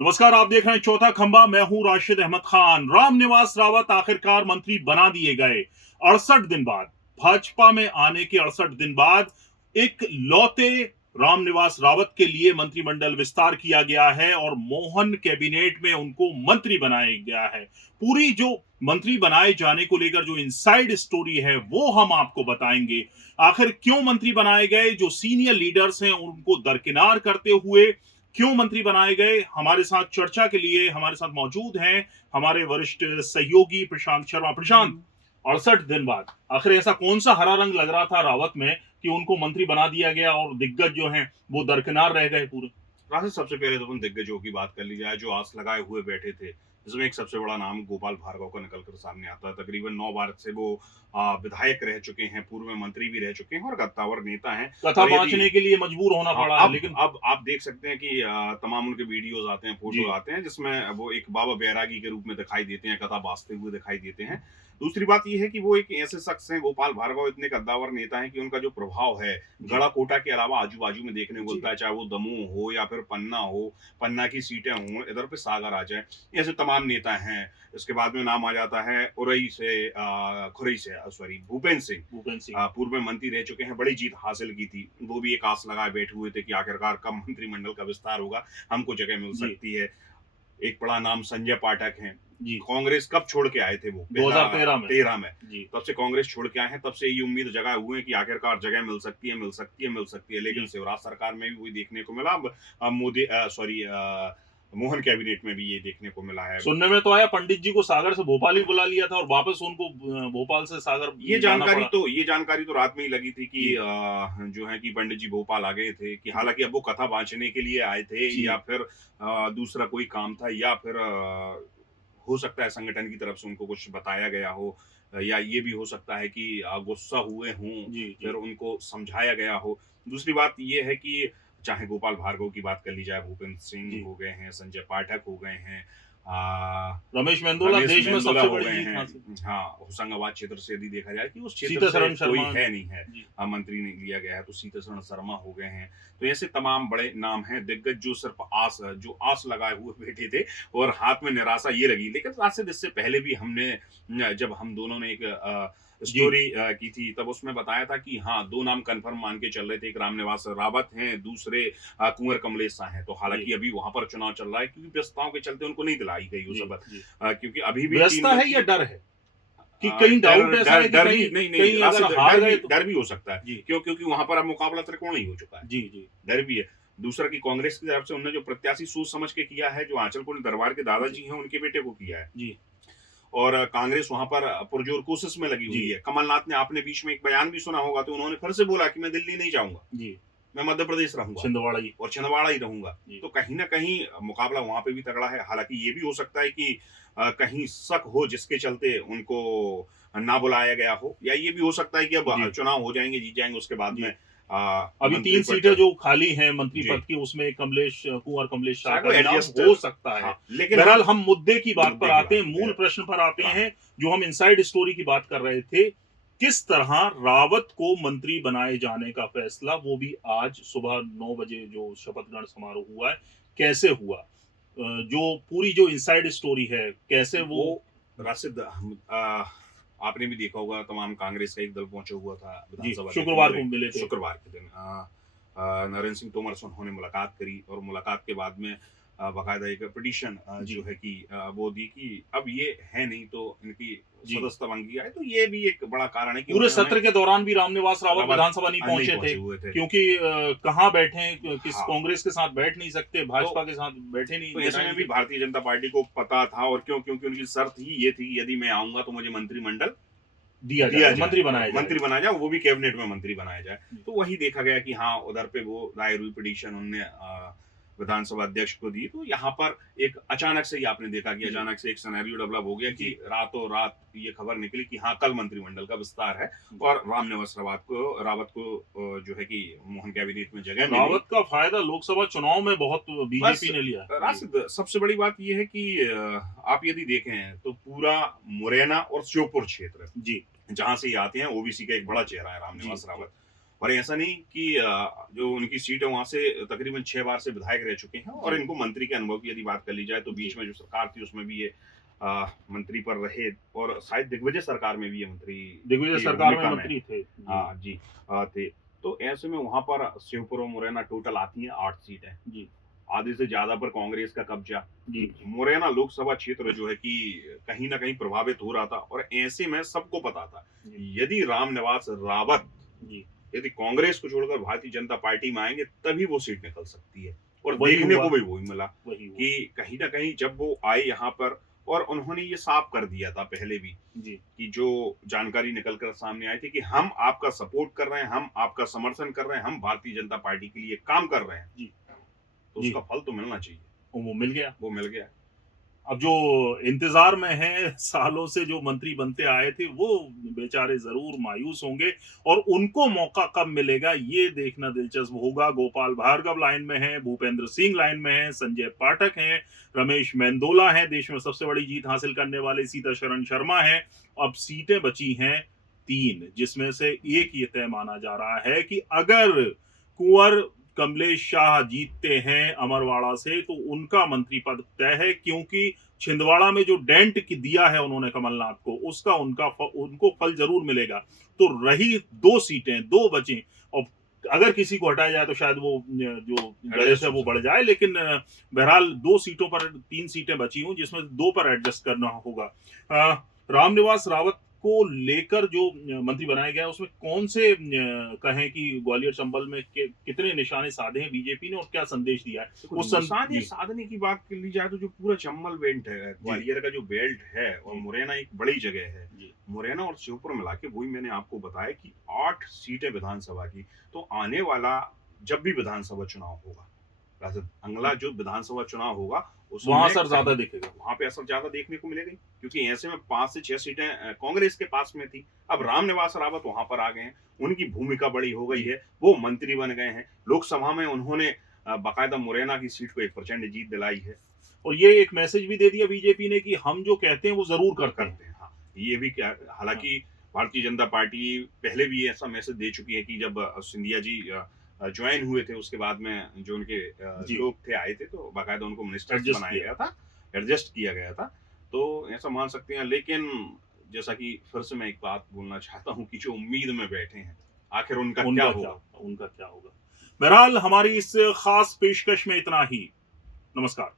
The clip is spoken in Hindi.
नमस्कार, आप देख रहे हैं चौथा खंबा। मैं हूं राशिद अहमद खान। रामनिवास रावत आखिरकार मंत्री बना दिए गए 68 दिन बाद। भाजपा में आने के 68 दिन बाद एक लौते रामनिवास रावत के लिए मंत्रिमंडल विस्तार किया गया है और मोहन कैबिनेट में उनको मंत्री बनाया गया है। पूरी जो मंत्री बनाए जाने को लेकर जो इनसाइड स्टोरी है वो हम आपको बताएंगे। आखिर क्यों मंत्री बनाए गए, जो सीनियर लीडर्स हैं उनको दरकिनार करते हुए क्यों मंत्री बनाए गए। हमारे साथ चर्चा के लिए हमारे साथ मौजूद हैं हमारे वरिष्ठ सहयोगी प्रशांत शर्मा। प्रशांत, 68 दिन बाद आखिर ऐसा कौन सा हरा रंग लग रहा था रावत में कि उनको मंत्री बना दिया गया और दिग्गज जो हैं वो दरकिनार रह गए पूरे। राशिद, सबसे पहले तो उन दिग्गजों की बात कर ली जाए जो आस लगाए हुए बैठे थे, जिसमें एक सबसे बड़ा नाम गोपाल भार्गव का निकल कर सामने आता है। तकरीबन 9 बार से वो विधायक रह चुके हैं, पूर्व में मंत्री भी रह चुके हैं और गद्दावर नेता हैं। कथा और यदि बांचने के लिए मजबूर होना हाँ, पड़ा है, लेकिन अब आप देख सकते हैं कि तमाम उनके वीडियोज आते हैं, जी, फोटो आते हैं, जिसमें वो एक बाबा बैरागी के रूप में दिखाई देते हैं, कथा बांचते हुए दिखाई देते हैं। दूसरी बात ये है कि वो एक ऐसे शख्स हैं, गोपाल भार्गव इतने कद्दावर नेता हैं कि उनका जो प्रभाव है जी, गढ़ा कोटा के अलावा आजू बाजू में देखने को जी, मिलता है, चाहे वो दमोह हो या फिर पन्ना हो, पन्ना की सीटें हों, इधर पे सागर आ जाए, ऐसे तमाम नेता हैं। इसके बाद में नाम आ जाता है उरई से खुरई से सॉरी भूपेंद्र सिंह, भूपेंद्र सिंह। पूर्व में मंत्री रह चुके हैं, बड़ी जीत हासिल की थी। वो भी एक आस लगाए बैठे हुए थे कि आखिरकार कब मंत्रिमंडल का विस्तार होगा, हमको जगह मिल जी, सकती है। एक बड़ा नाम संजय पाठक हैं। जी, कांग्रेस कब छोड़ के आए थे वो? पहला 2013 में। 13 में। जी, तब से कांग्रेस छोड़ के आए हैं, तब से ये उम्मीद जगाए हुए हैं कि आखिरकार जगह मिल सकती है, मिल सकती है, मिल सकती है। लेकिन जी। शिवराज सरकार में भी वही देखने को मिला। अब मोदी सॉरी मोहन कैबिनेट में भी ये देखने को मिला है। सुनने में तो आया पंडित जी को सागर से भोपाल ही बुला लिया था और वापस उनको भोपाल से सागर जाना पड़ा। ये जानकारी तो रात में ही लगी थी कि जी, जो है कि पंडित जी भोपाल आ गए थे, कि हालाँकि अब वो कथा बाँचने के लिए आए थे या जी, फिर दूसरा कोई काम था, या फिर हो सकता है संगठन की तरफ से उनको कुछ बताया गया हो, या ये भी हो सकता है कि गुस्सा हुए हों, जी, फिर जी, उनको समझाया गया हो। दूसरी बात ये है कि चाहे गोपाल भार्गव की बात कर ली जाए, भूपेंद्र सिंह जी। हो गए हैं, संजय पाठक हो गए हैं, रमेश मेंदोला रमेश देश में मेंदोला सबसे हो बड़ी गए जीत हैं। हासिल। हाँ, होशंगाबाद क्षेत्र से यदि देखा जाए कि उस क्षेत्र से सीतासरन कोई शर्मा। है नहीं है, जी, मंत्री नहीं लिया गया है, तो सीतासरण शर्मा हो गए हैं। तो ऐसे तमाम बड़े नाम हैं, दिग्गज जो सिर्फ़ जो आस लगाए हुए बैठे थे और हाथ में निराशा ये लगी। लेकिन राशिद, इससे पहले भी हमने जब हम दोनों ने एक जी, स्टोरी की थी, तब उसमें बताया था कि हाँ, 2 नाम कन्फर्म मान के चल रहे थे। एक रामनिवास रावत हैं, दूसरे कुंवर कमलेश शाह हैं। तो जी, हालाँकि अभी वहाँ पर चुनाव चल रहा है, क्योंकि व्यस्तताओं के चलते उनको नहीं दिलाई गई वो जी, शपथ। जी। क्योंकि अभी भी 3 व्यस्तता है या व्यक्ति डर है? कि कहीं डर डाउट ऐसा डर है कि डर भी कहीं नहीं, नहीं कहीं राशि अगर हार गए तो। डर भी हो सकता है। जी, क्योंकि वहाँ पर अब मुकाबला त्रिकोणीय हो चुका है। जी, जी, डर भी है। दूसरा कि कांग्रेस की तरफ से उन्होंने जो प्रत्याशी सोच समझ के किया है, जो आंचलपुर दरबार के जी, दादाजी हैं, उनके बेटे को किया है। जी, और कांग्रेस वहाँ पर पुरजोर कोशिश में लगी जी, हुई है। कमलनाथ ने आपने बीच में एक बयान भी सुना होगा, तो उन्होंने फिर से बोला कि मैं दिल्ली नहीं जाऊँगा, जी, मैं मध्य प्रदेश रहूँगा छिंदवाड़ा जी। और छिंदवाड़ा ही रहूँगा। जी, तो कहीं न कहीं मुकाबला वहाँ पे भी तगड़ा है। हालाँकि ये भी हो सकता है कि कहीं शक हो जिसके चलते उनको ना बुलाया गया हो, या ये भी हो सकता है कि अब जी, चुनाव हो जाएँगे, जीत जाएँगे, उसके बाद में जी। अभी मंत्री 3 पद सीटें जो खाली हैं मंत्री जी, पद की, उसमें एक कुँवर कमलेश शाह चाहे का वो भी नाम एडजस्ट हो सकता है। हाँ, लेकिन बहरहाल हम मुद्दे की बात पर मुद्दे की आते हैं, बात मूल प्रश्न पर आते हाँ, हैं, जो हम इनसाइड स्टोरी की बात कर रहे थे। किस तरह रावत को मंत्री बनाए जाने का फैसला, वो भी आज सुबह 9 बजे जो शपथ ग्रहण समारोह हुआ है, कैसे हुआ? जो पूरी जो इनसाइड स्टोरी है, कैसे वो। वो राशिद आपने भी देखा होगा, तमाम कांग्रेस का एक दल पहुंचा हुआ था जी, विधानसभा अध्यक्ष शुक्रवार को मिले थे। शुक्रवार के दिन नरेंद्र सिंह तोमर से उन्होंने मुलाकात करी, और मुलाकात के बाद में बाकायदा एक पिटीशन जी, जो है कि वो दी कि अब ये है नहीं तो इनकी जी। सदस्यता मांगी जाए। तो ये भी एक बड़ा कारण है कि पूरे उन्होंने सत्र के दौरान भी रामनिवास रावत रावत विधानसभा नहीं नहीं पहुंचे पहुंचे थे, हुए थे। क्योंकि कहाँ बैठे, किस हाँ, कांग्रेस के साथ बैठ नहीं सकते, तो भाजपा के साथ बैठे नहीं, तो ऐसे बैठाए में नहीं भी सकते। भारतीय जनता पार्टी को पता था, और क्योंकि उनकी शर्त ही ये थी कि यदि मैं आऊंगा तो मुझे मंत्रिमंडल दिया दिया जाएगा, जाए, मंत्री बनाया मंत्री जाएगा। बनाया जाए, वो भी कैबिनेट में मंत्री बनाया जाए। जी, तो वही देखा गया कि हाँ, उधर पे वो दायर हुई पिटीशन उनने विधानसभा अध्यक्ष को दी। तो यहाँ पर एक अचानक से ही आपने देखा कि जी, अचानक से एक सिनेरियो डेवलप हो गया कि जी, रातों रात ये खबर निकली कि हाँ, कल मंत्रिमंडल का विस्तार है, जी। और रामनिवास रावत को जो है कि मोहन कैबिनेट में जगह मिली। रावत का फायदा लोकसभा चुनाव में बहुत बस बीजेपी ने लिया है। जी, राशिद, सबसे बड़ी बात ये है कि आप यदि देखें तो पूरा मुरैना और श्योपुर क्षेत्र, जी, जहाँ से ये आते हैं, ओबीसी का एक बड़ा चेहरा है जी, रामनिवास जी, रावत। और ऐसा नहीं कि जो उनकी सीट है वहां से तकरीबन 6 बार से विधायक रह चुके हैं और इनको मंत्री के अनुभव की यदि बात कर ली जाए तो बीच में जो सरकार थी उसमें भी ये मंत्री पर रहे और शायद दिग्विजय सरकार में भी ये मंत्री दिग्विजय की सरकार में भूमिका मंत्री थे जी। हाँ जी थे। तो ऐसे में वहां पर शिवपुर और मुरैना टोटल आती है 8 सीटें जी आधे से ज्यादा पर कांग्रेस का कब्जा। जी मुरैना लोकसभा क्षेत्र जो है कि कहीं ना कहीं प्रभावित हो रहा था और ऐसे में सबको पता था यदि रामनिवास रावत जी यदि कांग्रेस को छोड़कर भारतीय जनता पार्टी में आएंगे तभी वो सीट निकल सकती है और वही देखने हुआ। को भी वही मिला वही हुआ। कि कहीं ना कहीं जब वो आए यहाँ पर और उन्होंने ये साफ कर दिया था पहले भी जी कि जो जानकारी निकल कर सामने आई थी कि हम आपका सपोर्ट कर रहे हैं, हम आपका समर्थन कर रहे हैं, हम भारतीय जनता पार्टी के लिए काम कर रहे हैं जी तो जी उसका फल तो मिलना चाहिए। वो मिल गया। वो मिल गया। अब जो इंतजार में है सालों से जो मंत्री बनते आए थे वो बेचारे जरूर मायूस होंगे और उनको मौका कब मिलेगा ये देखना दिलचस्प होगा। गोपाल भार्गव लाइन में है, भूपेंद्र सिंह लाइन में है, संजय पाठक हैं, रमेश मेंदोला हैं, देश में सबसे बड़ी जीत हासिल करने वाले सीताशरण शर्मा हैं। अब सीटें बची हैं 3 जिसमें से एक ये तय माना जा रहा है कि अगर कुंवर कमलेश शाह जीतते हैं अमरवाड़ा से तो उनका मंत्री पद तय है, क्योंकि छिंदवाड़ा में जो डेंट की दिया है उन्होंने कमलनाथ को उसका उनको फल जरूर मिलेगा। तो रही 2 सीटें, 2 बचे और अगर किसी को हटाया जाए तो शायद वो जो गणेश है वो बढ़ जाए, लेकिन बहरहाल 2 सीटों पर 3 सीटें बची हूं जिसमें 2 पर एडजस्ट करना होगा। रामनिवास रावत को लेकर जो मंत्री बनाया गया उसमें कौन से कहें कि ग्वालियर चंबल में कितने निशाने साधे हैं बीजेपी ने और क्या संदेश दिया है उस निशाने साधने की बात कर ली जाए तो जो पूरा चंबल बेल्ट है, ग्वालियर का जो बेल्ट है और मुरैना एक बड़ी जगह है। मुरैना और श्योपुर मिला के वही मैंने आपको बताया कि 8 सीटें विधानसभा की। तो आने वाला जब भी विधानसभा चुनाव होगा, वैसे अगला जो विधानसभा चुनाव होगा वहां असर ज्यादा दिखेगा, वहां पे असर ज्यादा देखने को मिलेगा क्योंकि ऐसे में 5 से 6 सीटें कांग्रेस के पास में थी। अब रामनिवास रावत वहां पर आ गए हैं, उनकी भूमिका बड़ी हो गई है, वो मंत्री बन गए हैं। लोकसभा में उन्होंने बाकायदा मुरैना की सीट को एक प्रचंड जीत दिलाई है और ये एक मैसेज भी दे दिया बीजेपी ने कि हम जो कहते हैं वो जरूर करते हैं। हाँ, ये भी क्या, हालांकि भारतीय जनता पार्टी पहले भी ऐसा मैसेज दे चुकी है कि जब सिंधिया जी ज्वाइन हुए थे उसके बाद में जो उनके लोग थे आए थे तो बाकायदा उनको मिनिस्टर बनाया गया था, एडजस्ट किया गया था। तो ऐसा मान सकते हैं, लेकिन जैसा कि फिर से मैं एक बात बोलना चाहता हूं कि जो उम्मीद में बैठे हैं आखिर उनका क्या होगा। बहरहाल हमारी इस खास पेशकश में इतना ही। नमस्कार।